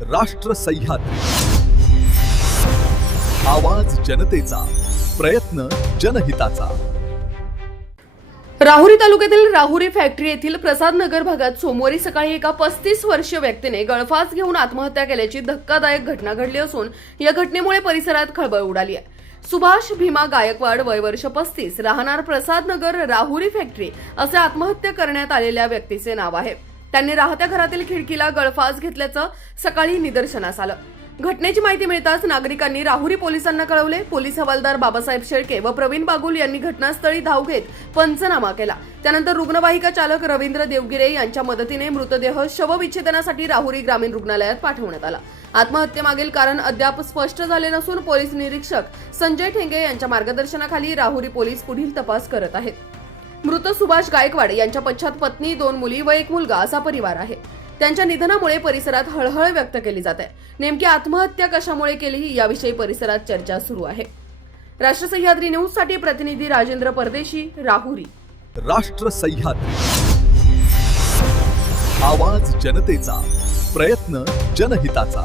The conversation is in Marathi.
राष्ट्र सह्याद्री, आवाज जनतेचा, प्रयत्न जनहिताचा। राहुरी तालुक्यातील राहुरी फॅक्टरी येथील प्रसाद नगर भागात सोमवारी सकाळी एका 35 वर्षीय व्यक्तीने गळफास घेऊन आत्महत्या केल्याची धक्कादायक घटना घडली असून या घटनेमुळे परिसरात खळबळ उडाली आहे। सुभाष भीमा गायकवाड, वय वर्ष 35, राहणार प्रसाद नगर, राहुरी फॅक्टरी असे आत्महत्या करण्यात आलेल्या व्यक्तीचे नाव आहे। त्यांनी राहत्या घरातील खिडकीला गळफास घेतल्याचं सकाळी निदर्शनास आलं। घटनेची माहिती मिळताच नागरिकांनी राहुरी पोलिसांना कळवले। पोलीस हवालदार बाबासाहेब शेळके व प्रवीण बागुल यांनी घटनास्थळी धाव घेत पंचनामा केला। त्यानंतर रुग्णवाहिका चालक रवींद्र देवगिरे यांच्या मदतीने मृतदेह शवविच्छेदनासाठी राहुरी ग्रामीण रुग्णालयात पाठवण्यात आला। आत्महत्येमागील कारण अद्याप स्पष्ट झाले नसून पोलीस निरीक्षक संजय ठेंगे यांच्या मार्गदर्शनाखाली राहुरी पोलीस पुढील तपास करत आहेत। मृत सुभाष गायकवाड यांच्या पश्चात पत्नी, 2 मुली व 1 मुलगा असा परिवार आहे। त्यांच्या निधनामुळे परिसरात हळहळ व्यक्त केली जाते। नेमकी आत्महत्या कशामुळे केली याविषयी परिसरात चर्चा सुरू आहे। राष्ट्र सह्याद्री न्यूज साठी प्रतिनिधी राजेंद्र परदेशी, राहुरी। राष्ट्र सह्याद्री, आवाज जनतेचा, प्रयत्न जनहिताचा।